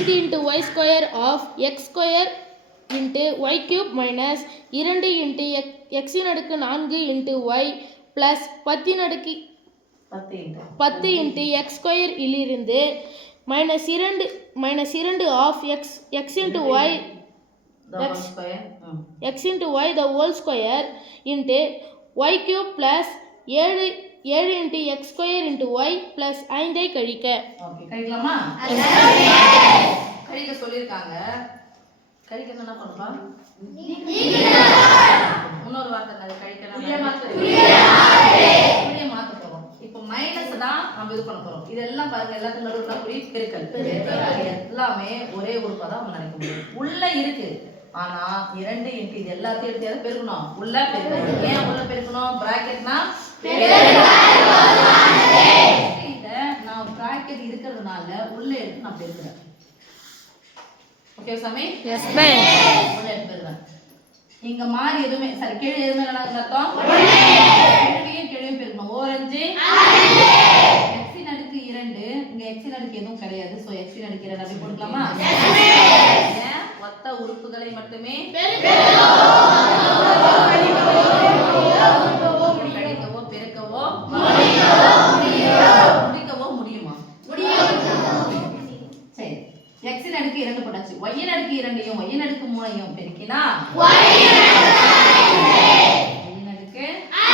5 into y square of x square into y cube minus 2 into x இன் அடுக்கு 4 into y plus 10 into x square இலிருந்து minus 2 of x into y x into y the whole square into y cube plus 7 into x square into y plus 5 ஐ கழிக்க. Okay கழிக்கலாமா? கழிக்க சொல்லிருக்காங்க. கழிக்க என்ன பண்ணப்பா? இன்னொரு வார்த்தை அது கழிக்கலாம். புளிய மாத்த போறோம். இப்போ மைனஸ் தான் நம்ம இது பண்ண போறோம். இதெல்லாம் பாருங்க எல்லாத்துக்கும் நடுவுல புளி பெருக்கல். எல்லாமே ஒரே உறுப்பா தான் நம்ம நினைக்க முடியும். உள்ள இருக்கு. ஆனா 2 இன்டு இது எல்லாத்தையும் எடுத்து பெருக்கணும். உள்ள பெருக்கணும். ஏன் உள்ள பெருக்கணும்? பிராக்கெட்னா இத நான் பிராக்கெட் இருக்கிறதுனால உள்ள எடுத்து நான் பெருக்குறேன். ஓகே சாமி? Yes ma'am. உள்ள எடுத்து பெருக்குறேன். இங்க மாறி எதுமே சரி கீழ எதுமே என்ன அர்த்தம்? கீழயும் பெருக்கணும். ஓரஞ்சு x இன் அடுக்கு 2 இங்க x இன் அடுக்கு எதுவும் கிடையாது. சோ x இன் அடுக்கு 2 அப்படி போடலாமா? ஒத்த உறுப்புகளை மட்டுமே கழிக்கவோ பெருக்கவோ முடிக்கவோ முடியுமா? சரி x இன் அடுக்கு 2 போட்டாச்சு. y இன் அடுக்கு 2யும் y இன் அடுக்கு 3யும் பெருக்கினா y இன் அடுக்கு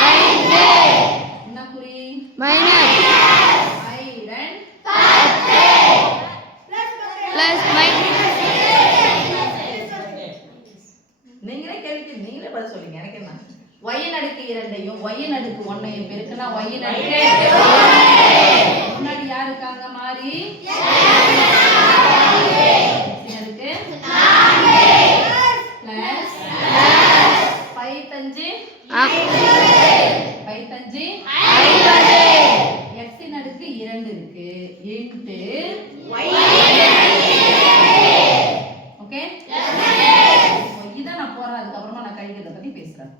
5 என்ன குறி? மைனஸ் 10 நீங்களே பதில் சொல்லுங்க. எனக்கு என்ன? y இன் அடுக்கு 2யும் y இன் அடுக்கு 1யும் பெருக்கினா y இன் அடுக்கு முன்னாடி யார் இருக்காங்க மாறி? x இன் அடுக்கு 4 பிளஸ் 5 50 x இன் அடுக்கு 2 இருக்கு இன்டு y ஓகே இத நான் போறேன். அதுக்கு அப்புறமா நான் கழிக்கிறத பத்தி பேசுறேன்.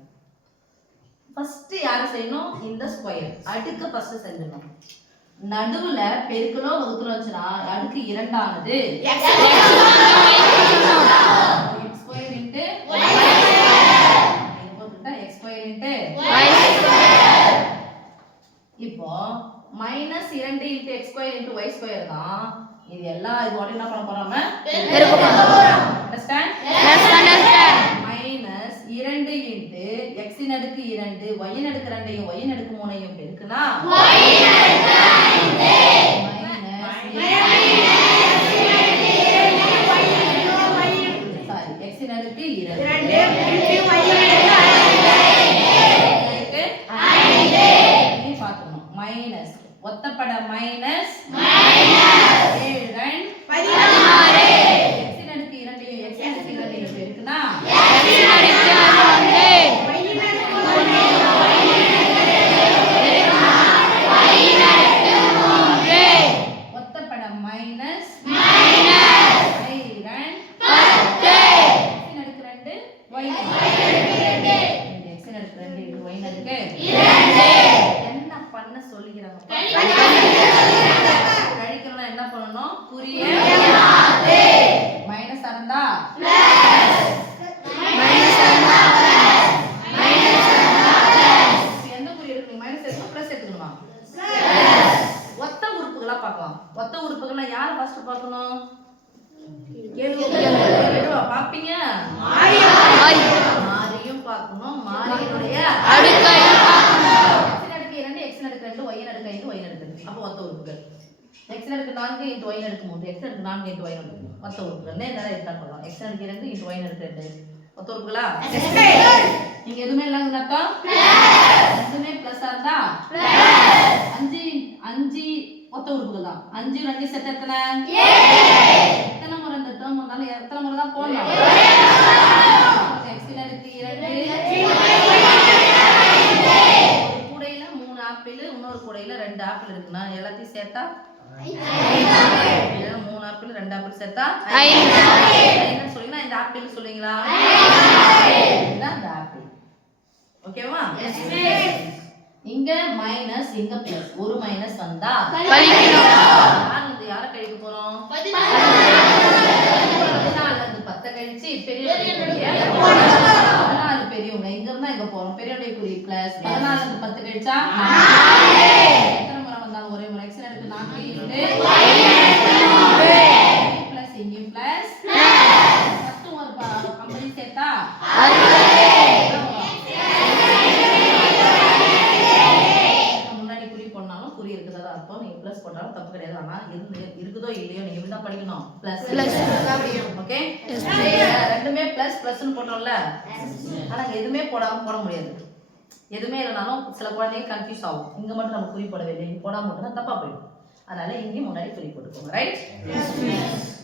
ஃபர்ஸ்ட் யார செய்யணும்? இந்த ஸ்கொயர் அடுக்கு ஃபர்ஸ்ட் செஞ்சிடணும். நடுவுல பெருக்கலோ வகுக்கலோ வச்சனா அடுக்கு 2 ஆனது x square into y square இது போட்டுட்டா x square into y square. இப்போ -2 into x square into y square தான். இது எல்லாம் இதோட என்ன பண்ண போறோம்? பெருக்க போறோம். Understand? Yes understand. -2 into x இன் அடுக்கு 2 y இன் அடுக்கு 2யும் y இன் அடுக்கு 3யும் பெருக்குனா y இன் அடுக்கு 5 x இன் அடுக்கு 2 y இன் அடுக்கு 5 நீ பாத்துறோம். மைனஸ் ஒத்தப்பட மைனஸ் 7 16 x இன் அடுக்கு 2யும் x இன் அடுக்கு 2யும் பெருக்குனா x இன் அடுக்கு 1 y இன் அடுக்கு 1 y இன் அடுக்கு 3 ஒத்தப்பட மைனஸ் 10 x இன் அடுக்கு 2 y இன் அடுக்கு 2 x இன் அடுக்கு 2 y இன் அடுக்கு 2 என்ன பண்ண சொல்லிக்கிறாங்க? கழிக்கணும்னா என்ன பண்ணனும்? குறிய மைனஸ் இருந்தா பிளஸ் மைனஸ் இருந்தா மைனஸ் இருந்தா பிளஸ் எந்த குறி எடுக்கணும்? மைனஸ் எடுக்கணும் பிளஸ் எடுக்கணுமா? பிளஸ் ஒத்த உறுப்புகளா பார்க்கலாம். ஒத்த உறுப்புகளா யார ஃபர்ஸ்ட் பார்க்கணும்? கேளுங்க பாப்பீங்க. மாறியும் பார்க்கணும் மாறியினுடைய அடுக்கையும் பார்க்கணும். x இன் அடுக்கு 2 x இன் அடுக்கு 2 y இன் அடுக்கு 5 y இன் அடுக்கு 2 அப்ப ஒத்த உறுப்புகள். x இன் அடுக்கு 4 y இன் அடுக்கு 3 x இன் அடுக்கு 4 y இன் அடுக்கு ஒத்த உறுப்புகள். நேரா எடுத்து பண்ணலாம். x இன் அடுக்கு 2 y இன் அடுக்கு 2 ஒத்த உறுப்புகளா? நீங்க எதுமே இல்லங்க அர்த்தம் பிளஸ் எதுமே பிளஸ்ஸா இருந்தா பிளஸ் 5 ஒத்த உறுப்புகள் தான். 5 2 செட் எத்தனை? 7 எத்தனை முறை இந்த டேர்ம் வந்தாலும் எத்தனை முறை தான் போடலாம்? x இன் அடுக்கு 2 ஒரு கூடையில 3 ஆப்பிள் இன்னொரு கூடையில 2 ஆப்பிள் இருக்குன்னா எல்லாத்தையும் சேர்த்தா 3 ஆப்பிள் 2 ஆப்பிள் சேர்த்தா 5 என்ன சொல்றீங்களா? இந்த ஆப்பிள் சொல்றீங்களா? இதுதான் இந்த ஆப்பிள். ஓகேவா? Yes miss. இங்க மைனஸ் இங்க பிளஸ் ஒரு மைனஸ் வந்தா கழிக்கணும். யார் யாரை கழிக்க போறோம்? 16 சேர்த்தா 4. எத்தனை முறை வந்தாலும் ஒரே முறை x அடுக்கு 4 இன்டு பிளஸ் இங்கே பிளஸ் 10 ஒரு 50 சேர்த்தா முன்னாடி குறி போடனாலும் குறி இருக்குதா அர்த்தம். நீங்க பிளஸ் போட்டாலும் தப்பு கிடையாது. ஆனா இருக்குதோ இல்லையோ நீங்க இப்படி தான் படிக்கணும். Plus okay. ரெண்டுமே பிளஸ் பிளஸ்னு போட்டோம்ல. ஆனா எதுவுமே போடாம போட முடியாது. எதுவுமே இல்லைனாலும் சில குழந்தைங்க கன்ஃபியூஸ் ஆகும். இங்க மட்டும் நம்ம குறி போடவே இல்லை, இங்க போடாம மட்டும் தான் தப்பா போயிடும். அதனால இங்கே முன்னாடி குறி போட்டுக்கோங்க. ரைட்?